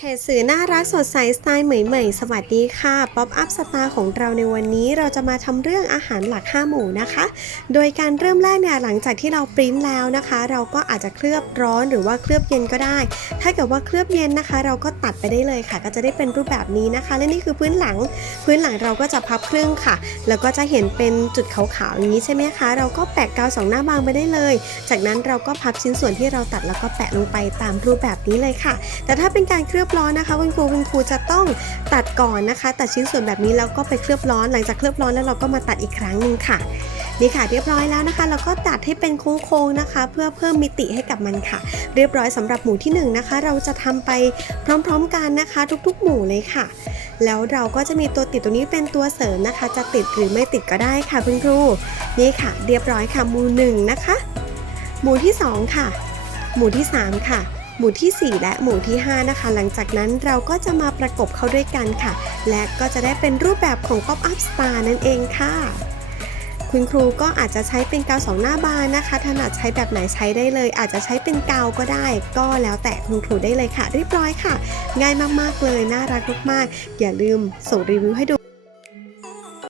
เพจสื่อน่ารักสดใสสไตล์เหมยเหมยสวัสดีค่ะ ป๊อปอัพสตาร์ของเราในวันนี้เราจะมาทำเรื่องอาหารหลัก 5 หมู่นะคะ โดยการเริ่มแรกเนี่ยหลังจากที่เราปริ้นแล้วนะคะ เราก็อาจจะเคลือบร้อนหรือว่าเคลือบเย็นก็ได้ ถ้าเกิดว่าเคลือบเย็นนะคะ เราก็ตัดไปได้เลยค่ะ ก็จะได้เป็นรูปแบบนี้นะคะ และนี่คือพื้นหลัง พื้นหลังเราก็จะพับครึ่งค่ะ แล้วก็จะเห็นเป็นจุดขาวๆอย่างนี้ใช่ไหมคะ เราก็แปะกาวสองหน้าบางไปได้เลย จากนั้นเราก็พับชิ้นส่วนที่เราตัดแล้วก็แปะลงไปตามรูปแบบนี้เลยค่ะ แต่ถ้าเป็นการเคลือบร้อนนะคะ คุณครูคุณครูจะต้องตัดก่อนนะคะ ตัดชิ้นส่วนแบบนี้แล้วก็ไปเคลือบร้อนหลังจากเคลือบร้อนแล้วเราก็มาตัดอีกครั้งหนึ่งค่ะนี่ค่ะเรียบร้อยแล้วนะคะ เราก็ตัดให้เป็นโค้งๆนะคะ เพื่อเพิ่มมิติให้กับมันค่ะ เรียบร้อยสำหรับหมู่ที่หนึ่งนะคะ เราจะทำไปพร้อมๆกันนะคะ ทุกๆ หมู่เลยค่ะ แล้วเราก็จะมีตัวติดตัวนี้เป็นตัวเสริมนะคะ จะติดหรือไม่ติดก็ได้ค่ะคุณครูนี่ค่ะ เรียบร้อยค่ะหมู่หนึ่งนะคะ หมู่ที่สองค่ะ หมู่ที่สามค่ะ หมู่ที่ 4 และหมู่ที่ 5 นะคะ หลังจากนั้นเราก็จะมาประกบเข้าด้วยกันค่ะ และก็จะได้เป็นรูปแบบของ Pop Up Star นั่นเองค่ะ คุณครูก็อาจจะใช้เป็นกาวสองหน้าบานนะคะ ถนัดใช้แบบไหนใช้ได้เลย อาจจะใช้เป็นกาวก็ได้ ก็แล้วแต่คุณครูได้เลยค่ะ เรียบร้อยค่ะ ง่ายมากๆเลย น่ารักมากๆอย่าลืมส่งรีวิวให้ดู